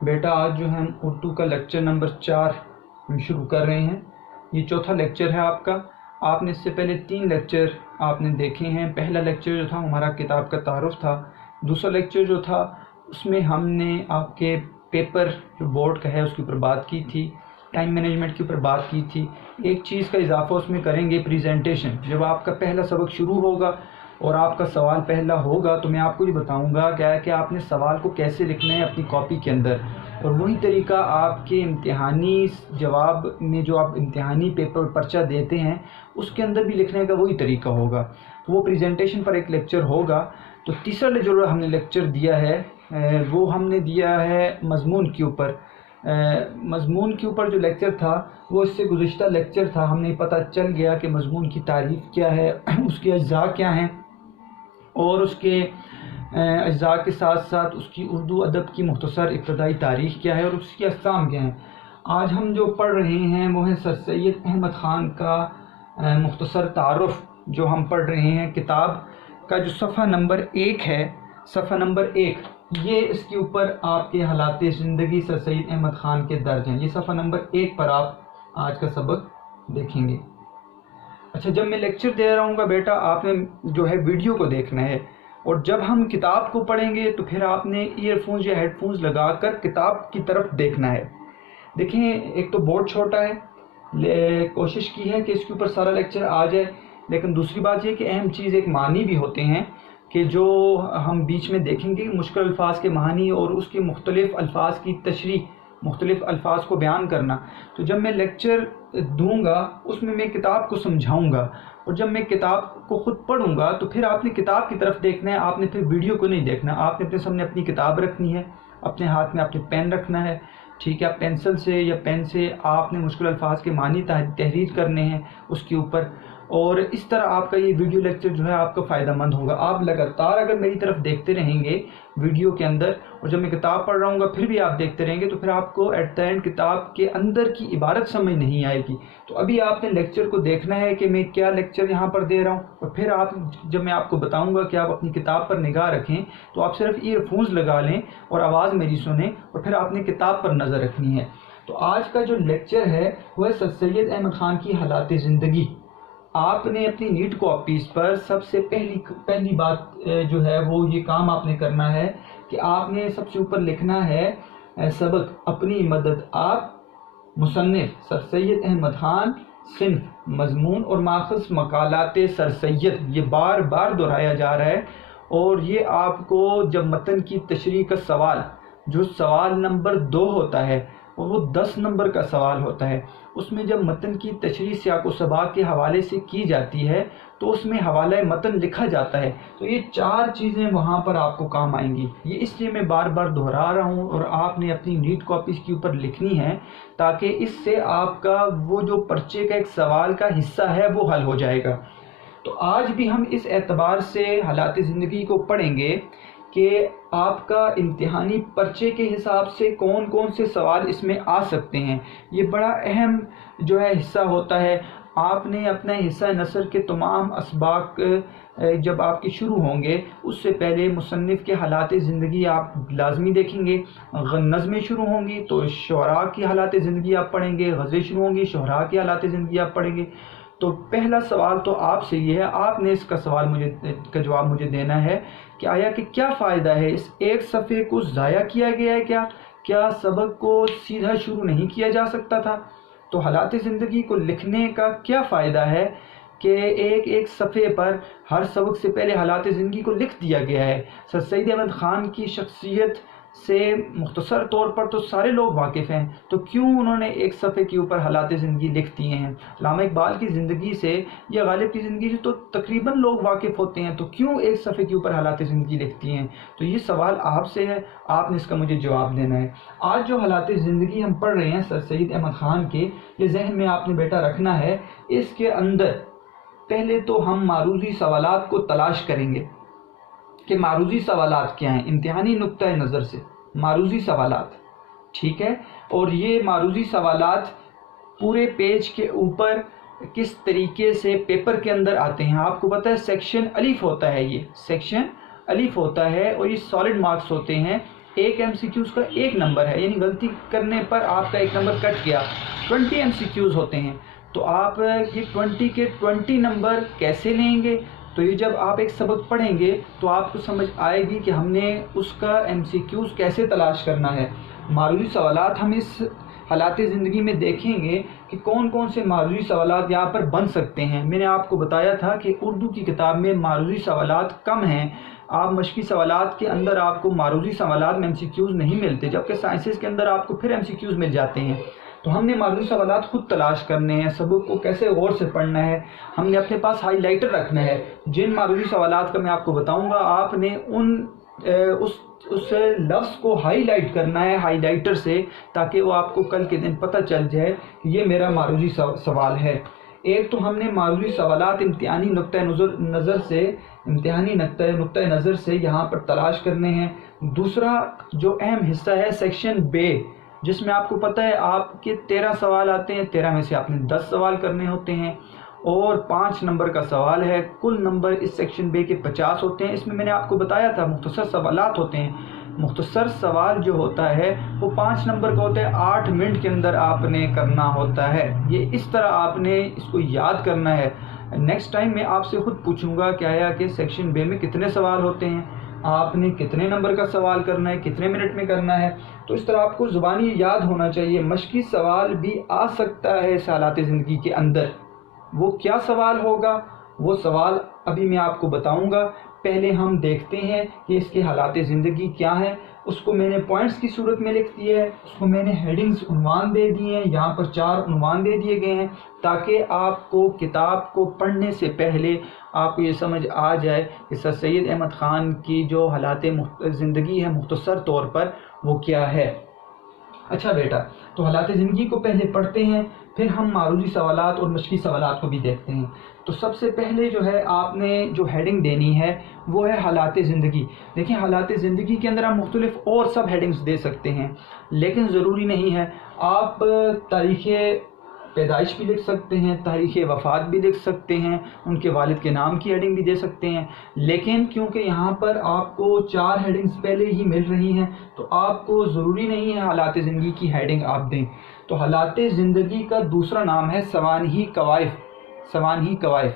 बेटा आज जो है हम उर्दू का लेक्चर नंबर 4 हम शुरू कर रहे हैं। ये चौथा लेक्चर है आपका। आपने इससे पहले 3 लेक्चर आपने देखे हैं। पहला लेक्चर जो था हमारा किताब का तारुफ था। दूसरा लेक्चर जो था उसमें हमने आपके पेपर जो बोर्ड का है उसके ऊपर बात की थी, टाइम मैनेजमेंट के ऊपर बात की थी। एक चीज़ का इजाफा उसमें करेंगे, प्रेजेंटेशन। जब आपका पहला सबक शुरू होगा और आपका सवाल पहला होगा तो मैं आपको ये बताऊंगा क्या है कि आपने सवाल को कैसे लिखना है अपनी कॉपी के अंदर, और वही तरीका आपके इम्तिहानी जवाब में जो आप इम्तिहानी पेपर पर्चा देते हैं उसके अंदर भी लिखने का वही तरीका होगा। तो वो प्रेजेंटेशन पर एक लेक्चर होगा। तो तीसरा जो हमने लेक्चर दिया है वो हमने दिया है मज़मून के ऊपर। मज़मून के ऊपर जो लेक्चर था वो इससे गुज़िश्ता लेक्चर था। हमने पता चल गया कि मज़मून की तारीफ़ क्या है, उसके अज्जा क्या हैं, और उसके अज्जा के साथ साथ उसकी उर्दू अदब की मुख्तसर इब्तदाई तारीख़ क्या है और उसकी अक़साम क्या हैं। आज हम जो पढ़ रहे हैं वो है सर सैयद अहमद ख़ान का मुख्तसर तारुफ़ जो हम पढ़ रहे हैं। किताब का जो सफ़ा नंबर 1 है, सफ़ा नंबर 1, ये इसके ऊपर आपके हालात ज़िंदगी सर सैयद अहमद ख़ान के दर्ज हैं। ये सफ़ा नंबर 1 पर आप आज का सबक देखेंगे। अच्छा, जब मैं लेक्चर दे रहा हूँ बेटा आपने जो है वीडियो को देखना है, और जब हम किताब को पढ़ेंगे तो फिर आपने ईयरफोन्स या हेडफोन्स लगाकर किताब की तरफ देखना है। देखें, एक तो बोर्ड छोटा है, कोशिश की है कि इसके ऊपर सारा लेक्चर आ जाए, लेकिन दूसरी बात यह कि अहम चीज़ एक मानी भी होते हैं कि जो हम बीच में देखेंगे, मुश्किल अल्फाज के मानी और उसके मुख्तलिफ़ अल्फाज की तशरीह, मुख्तलिफ़ अल्फाज को बयान करना। तो जब मैं लेक्चर दूंगा उसमें मैं किताब को समझाऊंगा, और जब मैं किताब को ख़ुद पढ़ूंगा तो फिर आपने किताब की तरफ देखना है, आपने फिर वीडियो को नहीं देखना। आपने अपने सामने अपनी किताब रखनी है, अपने हाथ में आपने पेन रखना है, ठीक है। पेंसिल से या पेन से आपने मुश्किल अल्फाज के मानी तहरीर करने हैं उसके ऊपर, और इस तरह आपका ये वीडियो लेक्चर जो है आपका फ़ायदा मंद होगा। आप लगातार अगर मेरी तरफ देखते रहेंगे वीडियो के अंदर, और जब मैं किताब पढ़ रहा हूँ फिर भी आप देखते रहेंगे, तो फिर आपको एट द एंड किताब के अंदर की इबारत समझ नहीं आएगी। तो अभी आपने लेक्चर को देखना है कि मैं क्या लेक्चर यहाँ पर दे रहा हूँ, और फिर आप जब मैं आपको बताऊँगा कि आप अपनी किताब पर निगाह रखें तो आप सिर्फ ईयरफोन्स लगा लें और आवाज़ मेरी सुनें, और फिर आपने किताब पर नज़र रखनी है। तो आज का जो लेक्चर है वह है सर सैयद अहमद ख़ान की हालात ज़िंदगी। आपने अपनी नीट कॉपीज़ पर सबसे पहली बात जो है वो ये काम आपने करना है कि आपने सबसे ऊपर लिखना है सबक अपनी मदद आप मुसन्निफ सर सैयद अहमद ख़ान, सिन्फ मज़मून और माखज़ मकालात सर सैयद। ये बार बार दोहराया जा रहा है, और ये आपको जब मतन की तशरीह का सवाल, जो सवाल नंबर 2 होता है और वो 10 नंबर का सवाल होता है, उसमें जब मतन की तशरीह सियाक़ व सबाक़ के हवाले से की जाती है तो उसमें हवाला मतन लिखा जाता है। तो ये 4 चीज़ें वहाँ पर आपको काम आएंगी। ये इसलिए मैं बार बार दोहरा रहा हूँ, और आपने अपनी नीट कॉपीज़ के ऊपर लिखनी है ताकि इससे आपका वो जो पर्चे का एक सवाल का हिस्सा है वो हल हो जाएगा। तो आज भी हम इस एतबार से हालात ज़िंदगी को पढ़ेंगे कि आपका इम्तिहानी पर्चे के हिसाब से कौन कौन से सवाल इसमें आ सकते हैं। ये बड़ा अहम जो है हिस्सा होता है। आपने अपना हिस्सा नसर के तमाम असबाक जब आपके शुरू होंगे उससे पहले मुसन्निफ़ के हालात ज़िंदगी आप लाजमी देखेंगे। नज़में शुरू होंगी तो शुअरा की हालात ज़िंदगी आप पढ़ेंगे, ग़ज़लें शुरू होंगी शुअरा की हालात ज़िंदगी आप पढ़ेंगे। तो पहला सवाल तो आपसे ये है, आपने इसका जवाब मुझे देना है कि आया कि क्या फ़ायदा है इस एक सफ़े को ज़ाया किया गया है, क्या सबक को सीधा शुरू नहीं किया जा सकता था। तो हालात ज़िंदगी को लिखने का क्या फ़ायदा है कि एक एक सफ़े पर हर सबक से पहले हालात ज़िंदगी को लिख दिया गया है। सर सैयद अहमद ख़ान की शख्सियत से मुख्तसर तौर पर तो सारे लोग वाकिफ़ हैं, तो क्यों उन्होंने एक सफ़े के ऊपर हालात ज़िंदगी लिख दिए हैं। अल्लामा इकबाल की ज़िंदगी से या गालिब की ज़िंदगी से तो तकरीबन लोग वाकिफ़ होते हैं, तो क्यों एक सफ़े के ऊपर हालात ज़िंदगी लिख दिए हैं। तो ये सवाल आपसे है, आपने इसका मुझे जवाब देना है। आज जो हालात ज़िंदगी हम पढ़ रहे हैं सर सैयद अहमद ख़ान के, ये जहन में आपने बेटा रखना है। इसके अंदर पहले तो हम मारूज़ी सवालात को तलाश करेंगे कि मारूज़ी सवालात क्या हैं, इम्तिहानी नुक्ता नज़र से मारूज़ी सवालात, ठीक है। और ये मारूज़ी सवालात पूरे पेज के ऊपर किस तरीके से पेपर के अंदर आते हैं। आपको पता है सेक्शन अलिफ होता है, ये सेक्शन अलिफ होता है और ये सॉलिड मार्क्स होते हैं। एक MCQs का एक नंबर है, यानी गलती करने पर आपका एक नंबर कट गया। 20 MCQs होते हैं, तो आप ये 20 के 20 नंबर कैसे लेंगे? तो ये जब आप एक सबक पढ़ेंगे तो आपको समझ आएगी कि हमने उसका MCQs कैसे तलाश करना है। मारूजी सवालात हम इस हालात ज़िंदगी में देखेंगे कि कौन कौन से मारूजी सवालात यहाँ पर बन सकते हैं। मैंने आपको बताया था कि उर्दू की किताब में मारूजी सवालात कम हैं, आप मशकी सवालात के अंदर आपको मारूजी सवालात में MCQs नहीं मिलते, जबकि साइंसेस के अंदर आपको फिर MCQs मिल जाते हैं। तो हमने मारूजी सवालात खुद तलाश करने हैं, सबक को कैसे गौर से पढ़ना है, हमने अपने पास हाईलाइटर रखना है। जिन मारूजी सवालात का मैं आपको बताऊंगा, आपने उस लफ्ज़ को हाईलाइट करना है हाईलाइटर से, ताकि वो आपको कल के दिन पता चल जाए कि ये मेरा मारूजी सवाल है। एक तो हमने मारूजी सवालात इम्तिहानी नुक्ता नज़र से यहाँ पर तलाश करने हैं। दूसरा जो अहम हिस्सा है सेक्शन बे, जिसमें आपको पता है आपके 13 सवाल आते हैं, 13 में से आपने 10 सवाल करने होते हैं और 5 नंबर का सवाल है। कुल नंबर इस सेक्शन बे के 50 होते हैं। इसमें मैंने आपको बताया था मुख्तसर सवालात होते हैं। मुख्तसर सवाल जो होता है वो 5 नंबर का होता है, 8 मिनट के अंदर आपने करना होता है। ये इस तरह आपने इसको याद करना है। नेक्स्ट टाइम मैं आपसे खुद पूछूंगा क्या कि सेक्शन बे में कितने सवाल होते हैं, आपने कितने नंबर का सवाल करना है, कितने मिनट में करना है। तो इस तरह आपको ज़ुबानी याद होना चाहिए। मशकी सवाल भी आ सकता है इस हालात ज़िंदगी के अंदर। वो क्या सवाल होगा, वो सवाल अभी मैं आपको बताऊंगा। पहले हम देखते हैं कि इसके हालात ज़िंदगी क्या है। उसको मैंने पॉइंट्स की सूरत में लिख दिया है, उसको मैंने हेडिंग्स उन्वान दे दिए हैं। यहाँ पर 4 उन्वान दे दिए गए हैं ताकि आपको किताब को पढ़ने से पहले आपको ये समझ आ जाए कि सर सैयद अहमद ख़ान की जो हालात ज़िंदगी है मुख्तसर तौर पर वो क्या है। अच्छा बेटा, तो हालात ज़िंदगी को पहले पढ़ते हैं, फिर हम मारूजी सवालात और मशकी सवालात को भी देखते हैं। तो सबसे पहले जो है आपने जो हेडिंग देनी है वो है हालात ज़िंदगी। देखिए, हालात ज़िंदगी के अंदर आप मुख्तलिफ और सब हेडिंग्स दे सकते हैं, लेकिन ज़रूरी नहीं है। आप तारीख़ पैदाइश भी लिख सकते हैं, तारीख़ वफ़ात भी लिख सकते हैं, उनके वालिद के नाम की हेडिंग भी दे सकते हैं। लेकिन क्योंकि यहाँ पर आपको 4 हेडिंग्स पहले ही मिल रही हैं, तो आपको ज़रूरी नहीं है हालात ज़िंदगी की हेडिंग आप दें। तो हालात ज़िंदगी का दूसरा नाम है सवानही कवाइफ।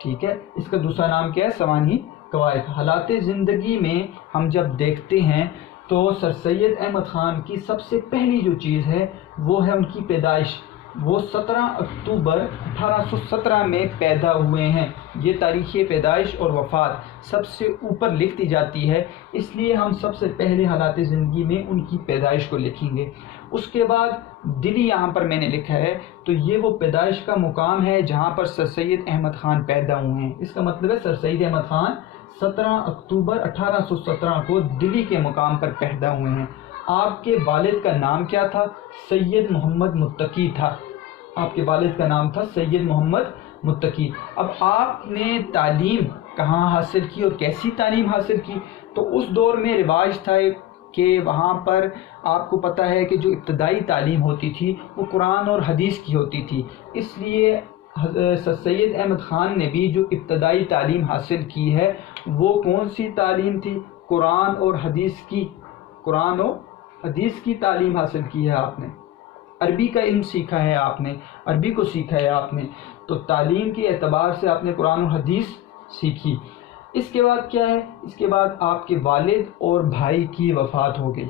ठीक है, इसका दूसरा नाम क्या है? सवानही कवाइफ। हालात ज़िंदगी में हम जब देखते हैं तो सर सैयद अहमद ख़ान की सबसे पहली जो चीज़ है वो है उनकी पैदाइश। वो 17 अक्टूबर 1817 में पैदा हुए हैं। ये तारीख़ पैदाइश और वफ़ात सबसे ऊपर लिख दी जाती है, इसलिए हम सबसे पहले हालात ज़िंदगी में उनकी पैदाइश को लिखेंगे। उसके बाद दिल्ली यहाँ पर मैंने लिखा है, तो ये वो पैदाइश का मुकाम है जहाँ पर सर सैयद अहमद ख़ान पैदा हुए हैं। इसका मतलब है सर सैयद अहमद ख़ान 17 अक्टूबर 1817 को दिल्ली के मुकाम पर पैदा हुए हैं। आपके वालिद का नाम क्या था? सैयद मोहम्मद मुत्तकी था। आपके वालिद का नाम था सैयद मोहम्मद मुत्तकी। अब आपने तालीम कहाँ हासिल की और कैसी तालीम हासिल की? तो उस दौर में रिवाज था कि वहाँ पर आपको पता है कि जो इब्तदाई तालीम होती थी वो कुरान और हदीस की होती थी। इसलिए सैयद अहमद ख़ान ने भी जो इब्तदाई तालीम हासिल की है वो कौन सी तालीम थी? कुरान और हदीस की तालीम हासिल की है आपने। अरबी का इल्म सीखा है आपने, अरबी को सीखा है आपने, तो तालीम के एतबार से आपने कुरान और हदीस सीखी। इसके बाद क्या है? इसके बाद आपके वालिद और भाई की वफ़ात हो गई।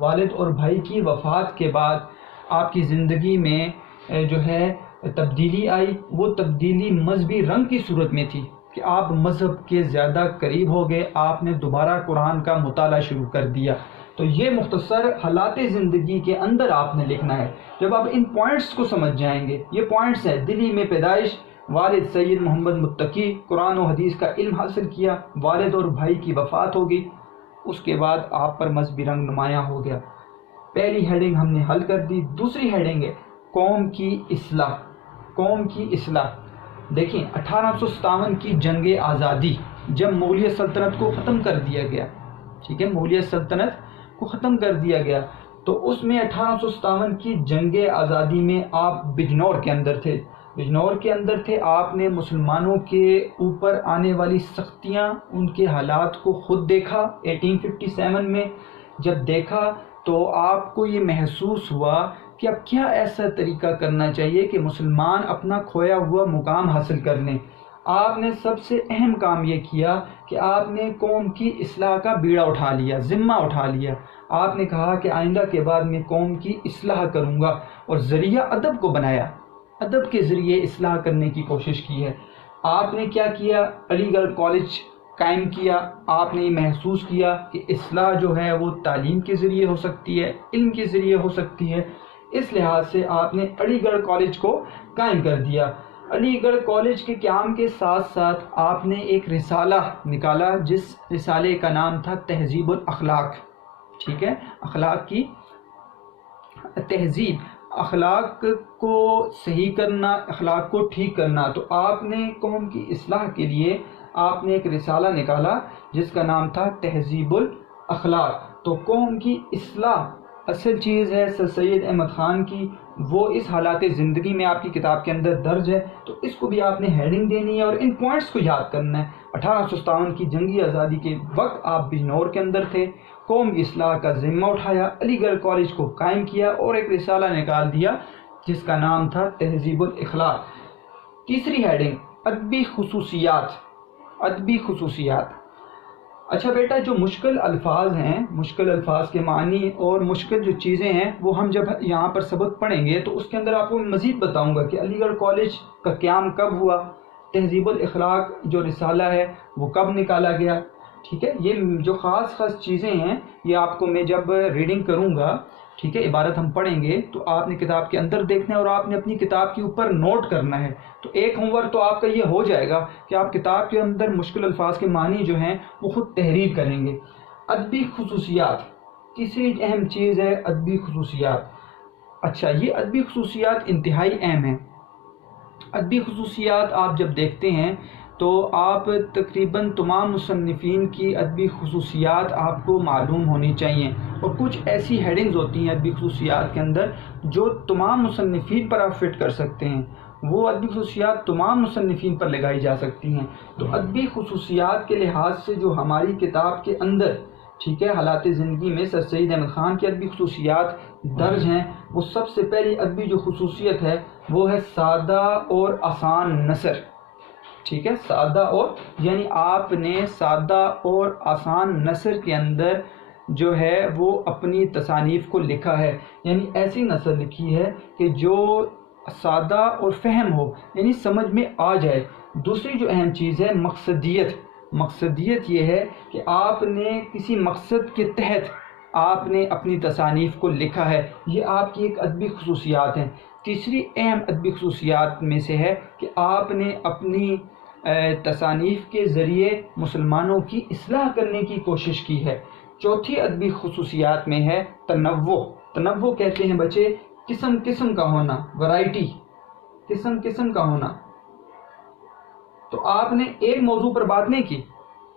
वालिद और भाई की वफ़ात के बाद आपकी ज़िंदगी में जो है तब्दीली आई। वो तब्दीली मजहबी रंग की सूरत में थी कि आप मज़हब के ज़्यादा करीब हो गए, आपने दोबारा कुरान का मुताला शुरू कर दिया। तो ये मुख्तसर हालात ज़िंदगी के अंदर आपने लिखना है। जब आप इन पॉइंट्स को समझ जाएंगे, ये पॉइंट्स हैं: दिल्ली में पैदाइश, वालिद सैयद मोहम्मद मुत्तकी, कुरान और हदीस का इल्म हासिल किया, वालिद और भाई की वफ़ात हो गई। उसके बाद आप पर मजहबी रंग नुमायाँ हो गया। पहली हेडिंग हमने हल कर दी। दूसरी हेडिंग है कौम की इस्लाह। देखिए, 1857 की जंग आज़ादी, जब मुग़लिया सल्तनत को ख़त्म कर दिया गया, ठीक है, मुग़लिया सल्तनत को ख़त्म कर दिया गया, तो उसमें 1857 की जंग आज़ादी में आप बिजनौर के अंदर थे। आपने मुसलमानों के ऊपर आने वाली सख्तियाँ, उनके हालात को ख़ुद देखा 1857 में। جب دیکھا تو آپ کو یہ محسوس ہوا کہ اب کیا ایسا طریقہ کرنا چاہیے کہ مسلمان اپنا کھویا ہوا مقام حاصل کر لیں۔ آپ نے سب سے اہم کام یہ کیا کہ آپ نے قوم کی اصلاح کا بیڑا اٹھا لیا، ذمہ اٹھا لیا۔ آپ نے کہا کہ آئندہ کے بعد میں قوم کی اصلاح کروں گا، اور ذریعہ ادب کو بنایا، ادب کے ذریعے اصلاح کرنے کی کوشش کی ہے۔ آپ نے کیا کیا؟ علی گڑھ کالج قائم کیا۔ آپ نے یہ محسوس کیا کہ اصلاح جو ہے وہ تعلیم کے ذریعے ہو سکتی ہے، علم کے ذریعے ہو سکتی ہے، اس لحاظ سے آپ نے علی گڑھ کالج کو قائم کر دیا۔ علی گڑھ کالج کے قیام کے ساتھ ساتھ آپ نے ایک رسالہ نکالا، جس رسالے کا نام تھا تہذیب الاخلاق۔ ٹھیک ہے، اخلاق کی تہذیب، اخلاق کو صحیح کرنا، اخلاق کو ٹھیک کرنا۔ تو آپ نے قوم کی اصلاح کے لیے آپ نے ایک رسالہ نکالا جس کا نام تھا تہذیب الاخلاق۔ تو قوم کی اصلاح اصل چیز ہے سر سید احمد خان کی، وہ اس حالات زندگی میں آپ کی کتاب کے اندر درج ہے، تو اس کو بھی آپ نے ہیڈنگ دینی ہے اور ان پوائنٹس کو یاد کرنا ہے۔ 1857 کی جنگی آزادی کے وقت آپ بجنور کے اندر تھے، قوم کی اصلاح کا ذمہ اٹھایا، علی گڑھ کالج کو قائم کیا اور ایک رسالہ نکال دیا جس کا نام تھا تہذیب الاخلاق۔ تیسری ہیڈنگ، ادبی خصوصیات۔ ادبی خصوصیات، اچھا بیٹا، جو مشکل الفاظ ہیں، مشکل الفاظ کے معنی اور مشکل جو چیزیں ہیں وہ ہم جب یہاں پر سبق پڑھیں گے تو اس کے اندر آپ کو مزید بتاؤں گا کہ علی گڑھ کالج کا قیام کب ہوا، تہذیب الاخلاق جو رسالہ ہے وہ کب نکالا گیا۔ ٹھیک ہے، یہ جو خاص چیزیں ہیں یہ آپ کو میں جب ریڈنگ کروں گا، ٹھیک ہے، عبارت ہم پڑھیں گے تو آپ نے کتاب کے اندر دیکھنا ہے اور آپ نے اپنی کتاب کے اوپر نوٹ کرنا ہے۔ تو ایک ہوم ورک تو آپ کا یہ ہو جائے گا کہ آپ کتاب کے اندر مشکل الفاظ کے معنی جو ہیں وہ خود تحریر کریں گے۔ ادبی خصوصیات، تیسری اہم چیز ہے ادبی خصوصیات۔ اچھا، یہ ادبی خصوصیات انتہائی اہم ہیں۔ ادبی خصوصیات آپ جب دیکھتے ہیں تو آپ تقریباً تمام مصنفین کی ادبی خصوصیات آپ کو معلوم ہونی چاہیے، اور کچھ ایسی ہیڈنگز ہوتی ہیں ادبی خصوصیات کے اندر جو تمام مصنفین پر آپ فٹ کر سکتے ہیں، وہ ادبی خصوصیات تمام مصنفین پر لگائی جا سکتی ہیں۔ تو ادبی خصوصیات کے لحاظ سے جو ہماری کتاب کے اندر، ٹھیک ہے، حالات زندگی میں سر سید احمد خان کی ادبی خصوصیات درج ہیں، وہ سب سے پہلی ادبی جو خصوصیت ہے وہ ہے سادہ اور آسان نثر۔ ٹھیک ہے، سادہ اور یعنی آپ نے سادہ اور آسان نثر کے اندر جو ہے وہ اپنی تصانیف کو لکھا ہے، یعنی ایسی نثر لکھی ہے کہ جو سادہ اور فہم ہو، یعنی سمجھ میں آ جائے۔ دوسری جو اہم چیز ہے مقصدیت۔ مقصدیت یہ ہے کہ آپ نے کسی مقصد کے تحت آپ نے اپنی تصانیف کو لکھا ہے، یہ آپ کی ایک ادبی خصوصیات ہیں۔ تیسری اہم ادبی خصوصیات میں سے ہے کہ آپ نے اپنی تصانیف کے ذریعے مسلمانوں کی اصلاح کرنے کی کوشش کی ہے۔ چوتھی ادبی خصوصیات میں ہے تنوع۔ تنوع کہتے ہیں بچے قسم قسم کا ہونا، ورائٹی، قسم قسم کا ہونا۔ تو آپ نے ایک موضوع پر بات نہیں کی،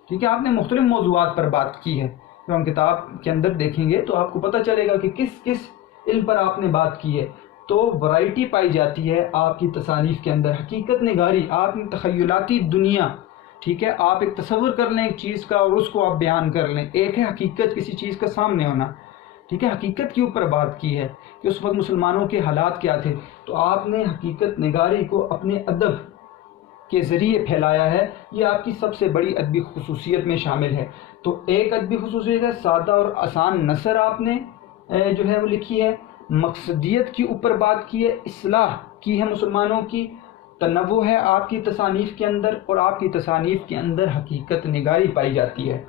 ٹھیک ہے، آپ نے مختلف موضوعات پر بات کی ہے۔ جو ہم کتاب کے اندر دیکھیں گے تو آپ کو پتہ چلے گا کہ کس کس علم پر آپ نے بات کی ہے۔ تو ورائٹی پائی جاتی ہے آپ کی تصانیف کے اندر، حقیقت نگاری، آپ نے تخیلاتی دنیا، ٹھیک ہے، آپ ایک تصور کر لیں ایک چیز کا اور اس کو آپ بیان کر لیں۔ ایک ہے حقیقت، کسی چیز کا سامنے ہونا، ٹھیک ہے، حقیقت کے اوپر بات کی ہے کہ اس وقت مسلمانوں کے حالات کیا تھے، تو آپ نے حقیقت نگاری کو اپنے ادب کے ذریعے پھیلایا ہے، یہ آپ کی سب سے بڑی ادبی خصوصیت میں شامل ہے۔ تو ایک ادبی خصوصیت ہے سادہ اور آسان نثر آپ نے جو ہے وہ لکھی ہے، مقصدیت کے اوپر بات کی ہے، اصلاح کی ہے مسلمانوں کی، تنوع ہے آپ کی تصانیف کے اندر، اور آپ کی تصانیف کے اندر حقیقت نگاری پائی جاتی ہے۔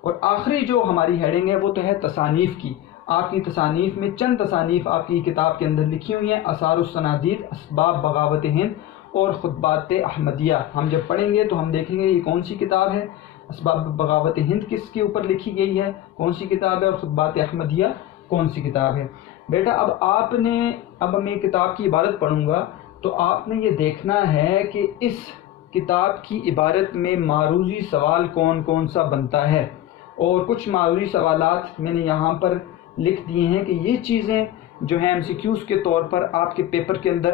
اور آخری جو ہماری ہیڈنگ ہے وہ تو ہے تصانیف کی۔ آپ کی تصانیف میں چند تصانیف آپ کی کتاب کے اندر لکھی ہوئی ہیں، آثار الصنادید، اسباب بغاوت ہند اور خطبات احمدیہ۔ ہم جب پڑھیں گے تو ہم دیکھیں گے یہ کون سی کتاب ہے، اسباب بغاوت ہند کس کے اوپر لکھی گئی ہے، کون سی کتاب ہے، اور خطبات احمدیہ کون سی کتاب ہے۔ بیٹا اب میں کتاب کی عبارت پڑھوں گا تو آپ نے یہ دیکھنا ہے کہ اس کتاب کی عبارت میں معروضی سوال کون کون سا بنتا ہے، اور کچھ معروضی سوالات میں نے یہاں پر لکھ دیے ہیں کہ یہ چیزیں جو ہیں MCQs کے طور پر آپ کے پیپر کے اندر